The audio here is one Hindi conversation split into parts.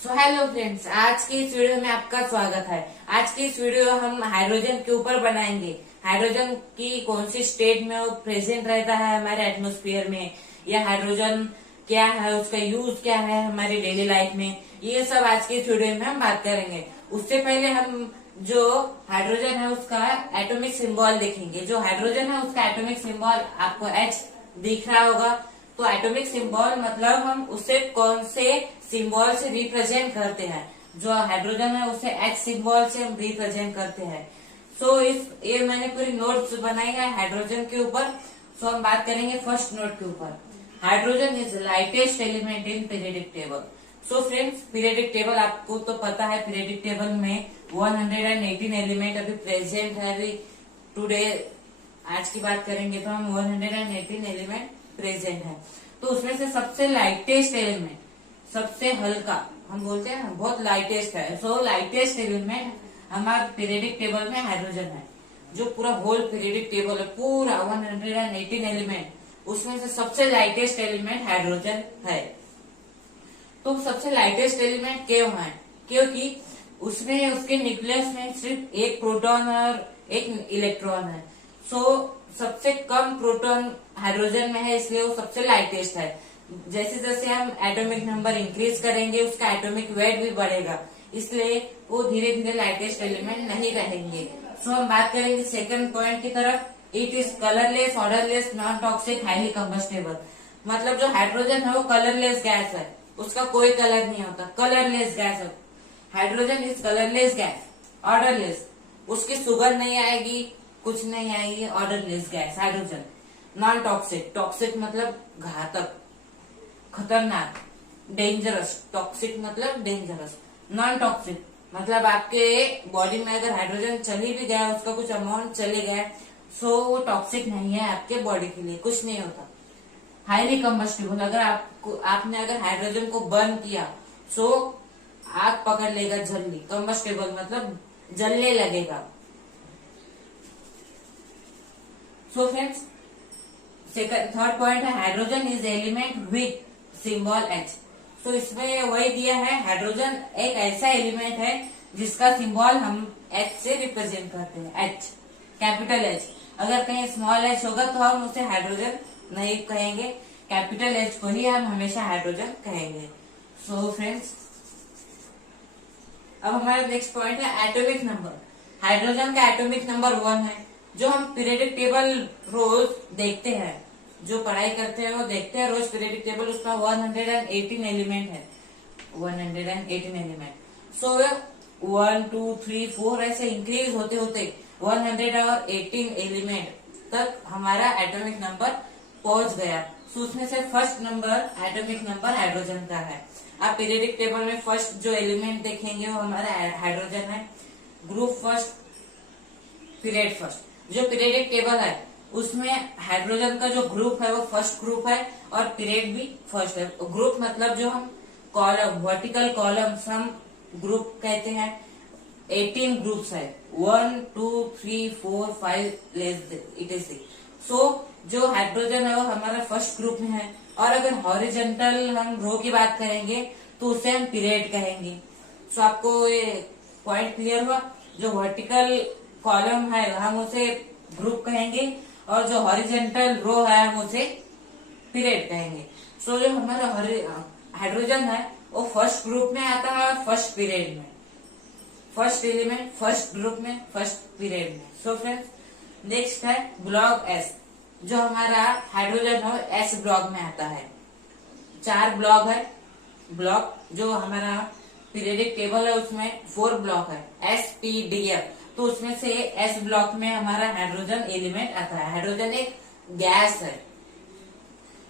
सो हेलो फ्रेंड्स, आज की इस वीडियो में आपका स्वागत है। आज की इस वीडियो हम हाइड्रोजन के ऊपर बनाएंगे। हाइड्रोजन की कौन सी स्टेट में वो प्रेजेंट रहता है हमारे एटमॉस्फेयर में, या हाइड्रोजन क्या है, उसका यूज क्या है हमारी डेली लाइफ में, ये सब आज की इस वीडियो में हम बात करेंगे। उससे पहले हम जो हाइड्रोजन है उसका एटॉमिक सिंबल देखेंगे। जो हाइड्रोजन है उसका एटॉमिक सिंबल आपको H दिख रहा होगा। तो एटॉमिक सिंबल मतलब हम उसे कौन से सिंबल से रिप्रेजेंट करते हैं। जो हाइड्रोजन है उसे H सिंबल से हम रिप्रेजेंट करते हैं। ये मैंने पूरी नोट्स बनाई है हाइड्रोजन के ऊपर। हम बात करेंगे फर्स्ट नोट के ऊपर। Hydrogen is lightest element in periodic table. Friends, periodic table आपको तो पता है। पीरियडिक टेबल में 118 एलिमेंट अभी प्रेजेंट है। अभी टुडे आज की बात करेंगे तो हम 118 एलिमेंट प्रेजेंट है। तो उसमें से सबसे लाइटेस्ट एलिमेंट, सबसे हल्का, हम बोलते हैं ना बहुत लाइटेस्ट है। लाइटेस्ट एलिमेंट हमारे पीरियडिक टेबल में हाइड्रोजन है। जो पूरा होल पीरियडिक टेबल है, पूरा 118 एलिमेंट, उसमें से सबसे लाइटेस्ट एलिमेंट हाइड्रोजन है। तो सबसे लाइटेस्ट एलिमेंट क्यों है? क्योंकि उसमें उसके न्यूक्लियस में सिर्फ एक प्रोटॉन और एक इलेक्ट्रॉन है। सबसे कम प्रोटॉन हाइड्रोजन में है, इसलिए वो सबसे लाइटेस्ट है। जैसे जैसे हम एटॉमिक नंबर इंक्रीज करेंगे उसका एटॉमिक वेट भी बढ़ेगा, इसलिए वो धीरे धीरे लाइटेस्ट एलिमेंट नहीं रहेंगे। हम बात करेंगे सेकंड पॉइंट की तरफ। It is colourless, odourless, non toxic, highly combustible. मतलब जो हाइड्रोजन है वो कलरलेस गैस है, उसका कोई कलर नहीं होता, कलरलेस गैस है। Hydrogen is colourless gas, odourless, उसकी सुगंध नहीं आएगी, कुछ नहीं आएगी, odourless gas hydrogen. Non toxic, toxic मतलब घातक, खतरनाक, डेंजरस। टॉक्सिक मतलब डेंजरस। नॉन टॉक्सिक मतलब आपके बॉडी में अगर हाइड्रोजन चली भी गया, उसका कुछ अमाउंट चले गया, वो टॉक्सिक नहीं है आपके बॉडी के लिए, कुछ नहीं होता। हाईली कंबस्टिबल, अगर आपने अगर हाइड्रोजन को बर्न किया आग पकड़ लेगा जल्दी। कंबस्टेबल मतलब जलने लगेगा। फ्रेंड्स, थर्ड पॉइंट है hydrogen is element with symbol H। इसमें वही दिया है, हाइड्रोजन एक ऐसा एलिमेंट है जिसका सिंबल हम H से रिप्रेजेंट करते हैं, H, कैपिटल H। अगर कहीं स्मॉल h होगा तो हम उसे हाइड्रोजन नहीं कहेंगे, कैपिटल H को ही हम हमेशा हाइड्रोजन कहेंगे। फ्रेंड्स, अब हमारा नेक्स्ट पॉइंट है एटॉमिक नंबर। हाइड्रोजन का एटॉमिक नंबर 1 है। जो हम पीरियडिक टेबल रोज देखते हैं, जो पढ़ाई करते हैं वो देखते हैं रोज पीरियडिक टेबल, उसमें 118 एलिमेंट है, 118 एलिमेंट। 1 2 3 4 ऐसे इंक्रीज होते होते 118 एलिमेंट तक हमारा एटॉमिक नंबर पहुंच गया। उसमें से first number atomic number hydrogen का है। आप पीरियडिक टेबल में फर्स्ट जो एलिमेंट देखेंगे वो हमारा हाइड्रोजन है। Group first, period first. जो पीरियडिक टेबल है उसमें हाइड्रोजन का जो ग्रुप है वो फर्स्ट ग्रुप है और पीरियड भी फर्स्ट है। ग्रुप मतलब जो हम कॉलम, वर्टिकल कॉलम हम ग्रुप कहते हैं। 18 ग्रुप्स है, 1 2 3 4 5 इट इज। जो हाइड्रोजन है वो हमारा फर्स्ट ग्रुप में है। और अगर हॉरिजेंटल हम रो की बात करेंगे तो उसे हम पीरियड कहेंगे। आपको ये पॉइंट क्लियर हुआ? जो वर्टिकल कॉलम है हम उसे ग्रुप कहेंगे और जो हॉरिजेंटल रो है हम उसे पीरियड कहेंगे। जो हमारा हाइड्रोजन है वो फर्स्ट ग्रुप में आता है और फर्स्ट पीरियड में, फर्स्ट एलिमेंट फर्स्ट ग्रुप में, फर्स्ट पीरियड में। फ्रेंड्स, नेक्स्ट है ब्लॉक S। जो हमारा हाइड्रोजन है S ब्लॉक में आता है। 4 ब्लॉक है। ब्लॉक जो हमारा पीरियडिक टेबल है उसमें 4 ब्लॉक है, S P D F। तो उसमें से S ब्लॉक में हमारा हाइड्रोजन एलिमेंट आता है। हाइड्रोजन एक गैस है।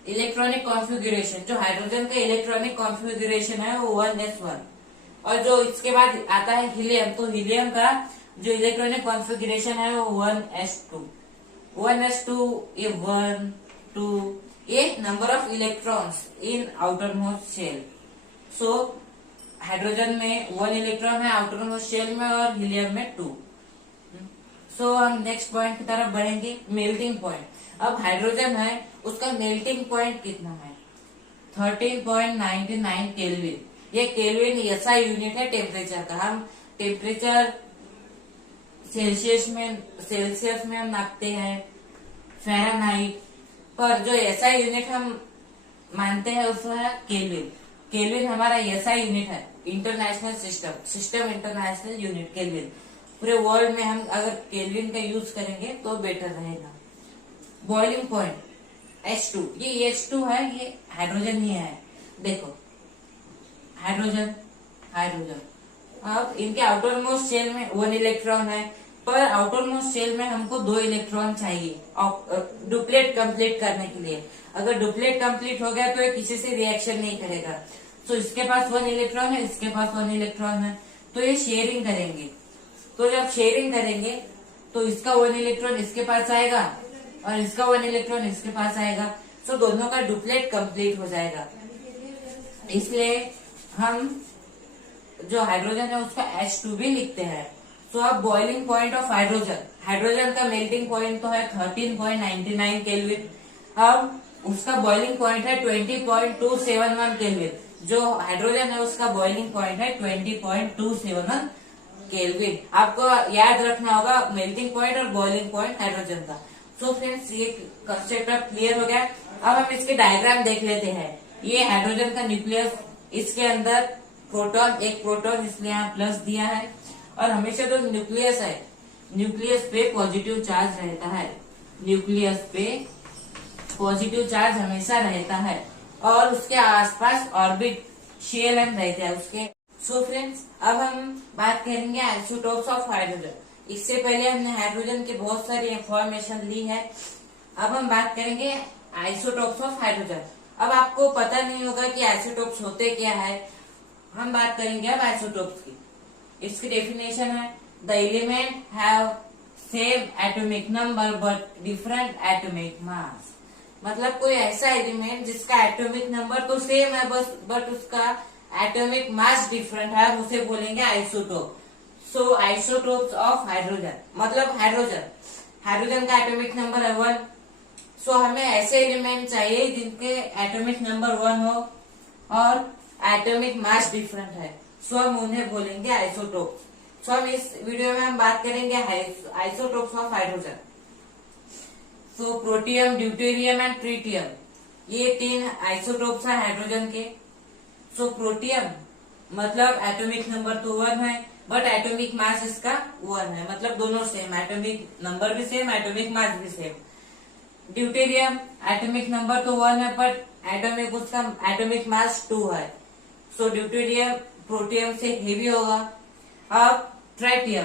इलेक्ट्रॉनिक कॉन्फ़िगरेशन, जो हाइड्रोजन का इलेक्ट्रॉनिक कॉन्फ़िगरेशन है वो 1s1। और जो इसके बाद आता है हीलियम, तो हीलियम का जो इलेक्ट्रॉनिक कॉन्फ़िगरेशन है वो 1s2। 1s2 ये 1 2 ये number of electrons in outermost shell. Hydrogen में 1 इलेक्ट्रॉन है आउटर मोस्ट शेल में और हीलियम में 2। हम नेक्स्ट पॉइंट की तरफ बढ़ेंगे, मेल्टिंग पॉइंट। अब हाइड्रोजन है उसका मेल्टिंग पॉइंट कितना है? 13.99 केल्विन। ये केल्विन एसआई यूनिट है टेम्परेचर का। हम टेम्परेचर सेल्सियस में हम नापते हैं, फ़ारेनहाइट, पर जो एसआई यूनिट हम मानते हैं उसको है केल्विन। केल्विन हमारा एसआई यूनिट है, international system international unit kelvin. पूरे वर्ल्ड में हम अगर केल्विन का यूज करेंगे तो बेटर रहेगा। बॉइलिंग पॉइंट H2, ये H2 है, ये हाइड्रोजन ही है। देखो हाइड्रोजन, अब इनके आउटर मोस्ट शेल में 1 इलेक्ट्रॉन है, पर आउटर मोस्ट शेल में हमको 2 इलेक्ट्रॉन चाहिए डुप्लेट कंप्लीट करने के लिए। अगर डुप्लेट कंप्लीट हो गया तो ये किसी से रिएक्शन नहीं करेगा। तो इसके पास 1 इलेक्ट्रॉन है, इसके पास 1 इलेक्ट्रॉन है, तो ये शेयरिंग करेंगे। तो जब शेयरिंग करेंगे तो इसका 1 इलेक्ट्रॉन इसके पास आएगा और इसका 1 इलेक्ट्रॉन इसके पास आएगा, तो दोनों का डुप्लेट कंप्लीट हो जाएगा। इसलिए हम जो हाइड्रोजन है उसका H2 भी लिखते हैं। तो अब बॉइलिंग पॉइंट ऑफ हाइड्रोजन का मेल्टिंग पॉइंट तो है 13.99 केल्विन। अब उसका बॉइलिंग पॉइंट है 20.271 केल्विन। जो हाइड्रोजन है उसका बॉइलिंग पॉइंट है 20.271 केल्विन। आपको याद रखना होगा मेल्टिंग पॉइंट और बॉइलिंग पॉइंट हाइड्रोजन का। तो फ्रेंड्स ये कंसेप्ट अब क्लियर हो गया। अब हम इसके डायग्राम देख लेते हैं। ये हाइड्रोजन का न्यूक्लियस, इसके अंदर एक प्रोटॉन इसलिए यहाँ प्लस दिया है, और हमेशा जो न्यूक्लियस है, न्यूक्लियस पे पॉजिटिव चार्ज रहता है, न्यूक्लियस पे पॉजिटिव चार्ज हमेशा रहता है, और उसके आसपास ऑर्बिट शेल रहते हैं उसके। सो फ्रेंड्स अब हम बात करेंगे आइसोटोप्स ऑफ हाइड्रोजन। इससे पहले हमने हाइड्रोजन की बहुत सारी इंफॉर्मेशन ली है। अब हम बात करेंगे आइसोटोप्स ऑफ हाइड्रोजन। अब आपको पता नहीं होगा कि आइसोटोप्स होते क्या है। हम बात करेंगे अब आइसोटोप्स की। इसकी डेफिनेशन है the element have same atomic number but different atomic mass. मतलब कोई ऐसा एलिमेंट जिसका एटॉमिक नंबर तो सेम है बट उसका एटॉमिक मास डिफरेंट है, हम उसे बोलेंगे isotope. So isotopes of hydrogen मतलब हाइड्रोजन का एटॉमिक नंबर है 1। सो हमें ऐसे एलिमेंट चाहिए जिनके एटॉमिक नंबर 1 हो और एटॉमिक मास डिफरेंट है, सो हम उन्हें बोलेंगे आइसोटोप्स। सो हम इस वीडियो में हम बात करेंगे isotopes of hydrogen. So protium, deuterium and tritium, ये 3 आइसोटोप्स है हाइड्रोजन के। सो प्रोटियम मतलब एटॉमिक नंबर तो 1 है बट एटॉमिक मास इसका 1 है, मतलब दोनों सेम, एटॉमिक नंबर भी सेम, एटॉमिक मास भी सेम। ड्यूटेरियम एटॉमिक नंबर तो 1 है बट एटॉमिक मास 2 है, सो ड्यूटेरियम प्रोटियम से हेवी होगा। अब ट्राइटियम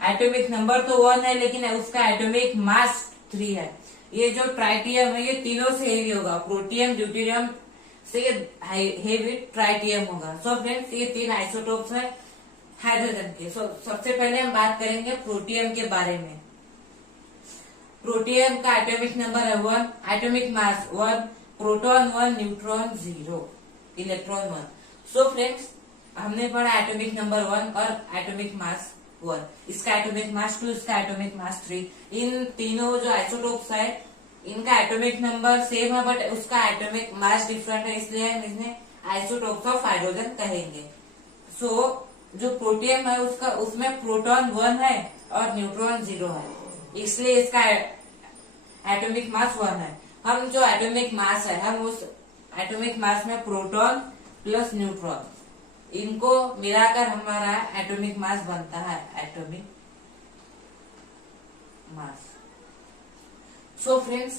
एटॉमिक नंबर तो 1 है लेकिन उसका एटॉमिक मास 3 है। ये जो ट्राइटियम है ये तीनों से हेवी होगा, प्रोटियम, ड्यूटेरियम से हेवी ट्राइटियम होगा। सो फ्रेंड्स ये 3 आइसोटोप्स है हाइड्रोजन के। सबसे पहले हम बात करेंगे प्रोटियम के बारे में। प्रोटियम का एटॉमिक नंबर है 1, atomic mass 1, proton 1, neutron 0, electron 1। So friends हमने पढ़ा एटॉमिक नंबर 1 और एटॉमिक मास 1, इसका एटॉमिक मास 2, इसका एटॉमिक मास 3। इन तीनों जो आइसोटोप्स है इनका एटॉमिक नंबर सेम है बट उसका एटॉमिक मास डिफरेंट है, इसलिए हम इन्हें आइसोटोप्स ऑफ हाइड्रोजन कहेंगे। सो जो प्रोटियम है उसमें प्रोटॉन 1 है और न्यूट्रॉन 0 है, इसलिए इसका एटॉमिक मास 1 है। हम जो एटॉमिक मास है हम उस एटॉमिक मास में प्रोटॉन प्लस न्यूट्रॉन इनको मिलाकर हमारा एटॉमिक मास बनता है, atomic mass. So friends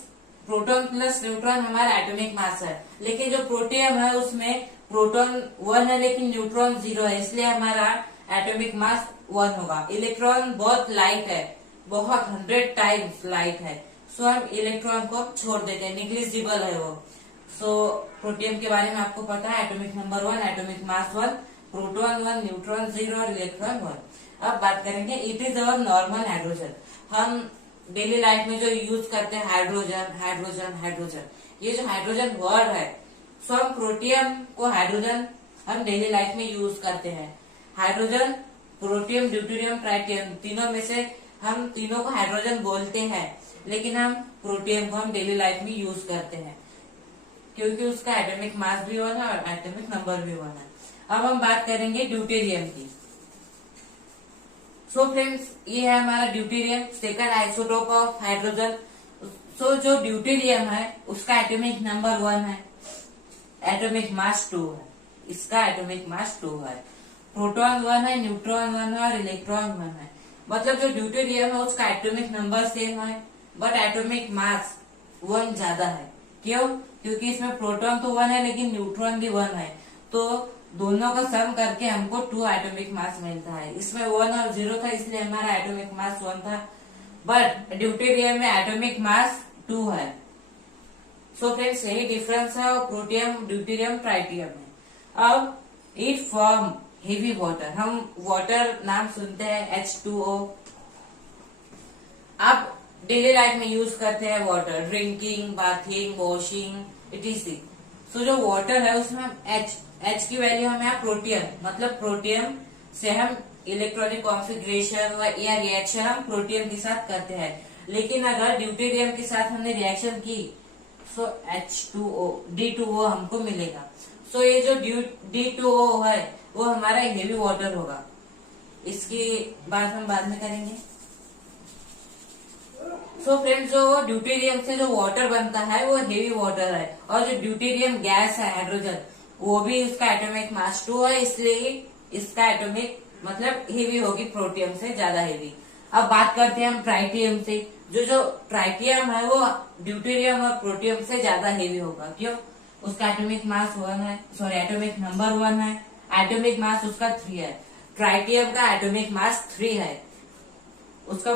proton plus neutron हमारा एटॉमिक मास है, लेकिन जो प्रोटियम है उसमें प्रोटॉन 1 है लेकिन न्यूट्रॉन 0 है, इसलिए हमारा एटॉमिक मास 1 होगा। इलेक्ट्रॉन बहुत लाइट है, बहुत 100 टाइम्स लाइट है, सो हम इलेक्ट्रॉन को छोड़ देते हैं, निग्लिजिबल है वो। सो प्रोटियम के बारे में आपको पता है atomic number 1, atomic mass 1, proton 1, neutron 0 और इलेक्ट्रॉन 1। अब बात करेंगे it is our normal hydrogen. हम डेली लाइफ में जो यूज करते हैं हाइड्रोजन, ये जो हाइड्रोजन वर्ड है, सो हम प्रोटियम को हाइड्रोजन हम डेली लाइफ में यूज करते हैं। हाइड्रोजन, प्रोटियम, ड्यूटेरियम, ट्राइटियम तीनों में से हम तीनों को हाइड्रोजन बोलते हैं, लेकिन हम प्रोटियम को हम डेली लाइफ में यूज करते हैं क्योंकि उसका एटॉमिक मास भी 1 है और एटॉमिक नंबर भी 1 है। अब हम बात करेंगे ड्यूटेरियम की। सो फ्रेंड्स, ये है हमारा deuterium, second isotope of hydrogen. So जो ड्यूटेरियम है उसका एटॉमिक नंबर 1 है, एटॉमिक मास 2 है, इसका एटॉमिक मास 2 है। प्रोटॉन 1 है, न्यूट्रॉन 1 है और इलेक्ट्रॉन 1 है। मतलब जो ड्यूटेरियम है उसका एटॉमिक नंबर सेम है बट एटॉमिक मास 1 ज्यादा है। क्यों? क्योंकि इसमें प्रोटॉन तो 1 है लेकिन न्यूट्रॉन भी 1 है, तो दोनों का सम करके हमको 2 एटॉमिक मास मिलता है। इसमें 1 और 0 था इसलिए हमारा एटॉमिक मास 1 था, बट ड्यूटेरियम में एटॉमिक मास 2 है। सो फ्रेंड्स, यही डिफरेंस है प्रोटियम, ड्यूटेरियम, ट्राइटियम में। अब इट फॉर्म हेवी वाटर, हम वाटर नाम सुनते हैं H2O, आप डेली लाइफ में यूज करते हैं water, drinking, bathing, washing ETC. So जो वाटर है उसमें हम H की वैल्यू हमें यहाँ प्रोटियम, मतलब प्रोटियम से हम इलेक्ट्रॉनिक कॉन्फ़िगरेशन या रिएक्शन हम प्रोटियम के साथ करते हैं। लेकिन अगर ड्यूटेरियम के साथ हमने रिएक्शन की सो H2O, D2O हमको मिलेगा। सो ये जो D2O है वो हमारा हेवी वाटर होगा। इसकी बात हम बाद में करेंगे। सो फ्रेंड्स, जो ड्यूटेरियम से जो वाटर बनता है वो हेवी वाटर है, और जो ड्यूटेरियम गैस है हाइड्रोजन, वो भी उसका एटॉमिक मास 2 है, इसलिए इसका एटॉमिक मतलब हेवी होगी, प्रोटियम से ज्यादा हेवी। अब बात करते हैं हम ट्राइटियम से। जो ट्राइटियम है वो ड्यूटेरियम और प्रोटियम से ज्यादा हेवी होगा। क्यों? उसका एटॉमिक मास 1 है, सॉरी एटॉमिक नंबर 1 है, एटॉमिक मास उसका 3 है। ट्राइटियम का एटॉमिक मास 3 है, उसका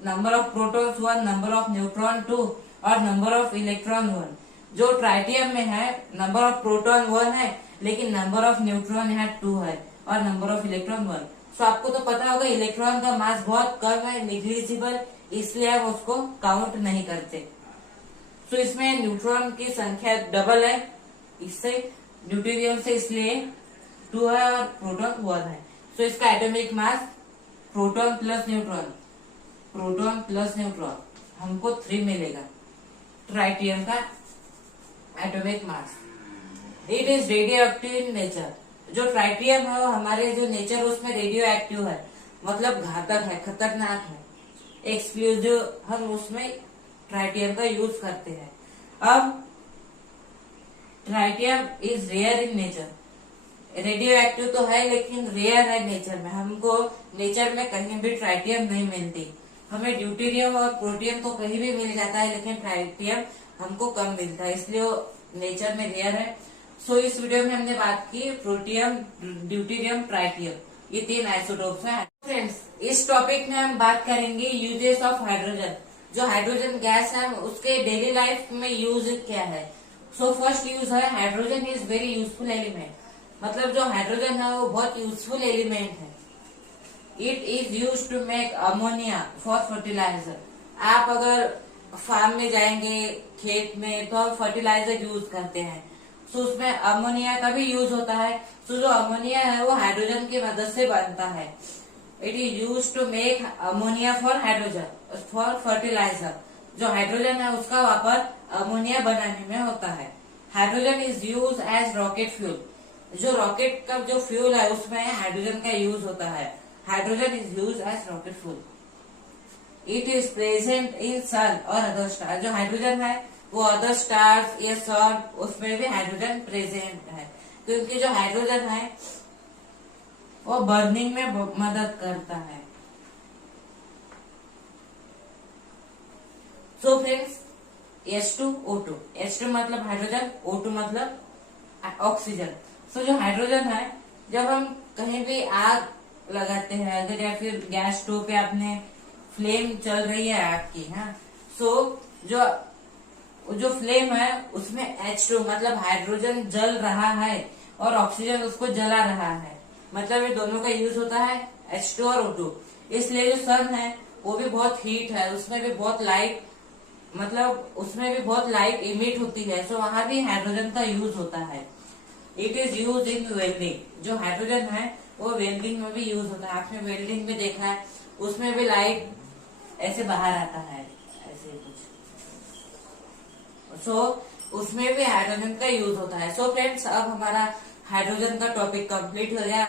number of protons 1, number of neutron 2 और नंबर ऑफ इलेक्ट्रॉन 1। जो ट्राइटियम में है नंबर ऑफ प्रोटॉन 1 है लेकिन नंबर ऑफ न्यूट्रॉन यहाँ 2 है और नंबर ऑफ इलेक्ट्रॉन 1। सो आपको तो पता होगा इलेक्ट्रॉन का मास बहुत कम है, निग्लिजिबल, इसलिए हम उसको काउंट नहीं करते। सो इसमें न्यूट्रॉन की संख्या डबल है इससे, ड्यूटेरियम से, इसलिए 2 है और प्रोटॉन 1 है। सो इसका atomic mass proton plus neutron, proton plus neutron हमको 3 मिलेगा ट्राइटियम का atomic mass. It is radio active in nature. जो ट्राइटियम है वो हमारे जो नेचर उसमें रेडियो एक्टिव है, मतलब घातक है, खतरनाक है, एक्सप्लोजिव, हम उसमें ट्राइटियम का यूज करते हैं। अब tritium is rare in nature, radioactive तो है लेकिन रेयर है नेचर में, हमको नेचर में कहीं भी ट्राइटियम नहीं मिलती। हमें ड्यूटेरियम और प्रोटियम तो कहीं भी मिल जाता है लेकिन ट्राइटियम हमको कम मिलता है, इसलिए वो नेचर में रेयर है। सो इस वीडियो में हमने बात की प्रोटियम, ड्यूटेरियम, ट्राइटियम, ये 3 आइसोटोप्स हैं। फ्रेंड्स, इस टॉपिक में हम बात करेंगे यूजेस ऑफ हाइड्रोजन। जो हाइड्रोजन गैस है उसके डेली लाइफ में यूज क्या है। सो फर्स्ट यूज है hydrogen is very useful element, मतलब जो हाइड्रोजन है वो बहुत यूजफुल एलिमेंट है। It is use to make ammonia for fertiliser. आप अगर फार्म में जाएंगे, खेत में, तो हम फर्टिलाइजर यूज करते हैं, तो उसमें अमोनिया का भी यूज होता है। तो जो अमोनिया है वो हाइड्रोजन की मदद से बनता है। It is use to make ammonia for hydrogen, for fertiliser. जो हाइड्रोजन है उसका वापर अमोनिया बनाने में होता है। Hydrogen is use as rocket fuel. जो रॉकेट का जो फ्यूल है उसमें हाइड्रोजन का यूज होता है। Hydrogen is use as rocket fuel. It is present in sun और अदर स्टार। जो हाइड्रोजन है वो अदर स्टार्स या सन, उसमें भी हाइड्रोजन प्रेजेंट है, क्योंकि जो हाइड्रोजन है वो बर्निंग में मदद करता है। सो फ्रेंड्स, H2O2, H2 मतलब हाइड्रोजन, O2 मतलब ऑक्सीजन। सो जो हाइड्रोजन है, जब हम कहीं भी आग लगाते हैं अगर, या फिर गैस स्टोव पे आपने फ्लेम चल रही है आपकी, हाँ, सो जो फ्लेम है उसमें H2 मतलब हाइड्रोजन जल रहा है और ऑक्सीजन उसको जला रहा है, मतलब ये दोनों का यूज होता है H2 और O2। इसलिए जो सन है वो भी बहुत हीट है, उसमें भी बहुत लाइट, मतलब उसमें भी बहुत लाइट इमिट होती है, सो वहां भी हाइड्रोजन का यूज होता है। It is use in welding. जो हाइड्रोजन है वो वेल्डिंग में भी यूज होता है। आपने वेल्डिंग में देखा है, उसमें भी लाइट ऐसे बाहर आता है, ऐसे कुछ, सो उसमें भी हाइड्रोजन का यूज होता है। सो फ्रेंड्स, अब हमारा हाइड्रोजन का टॉपिक कंप्लीट हो गया।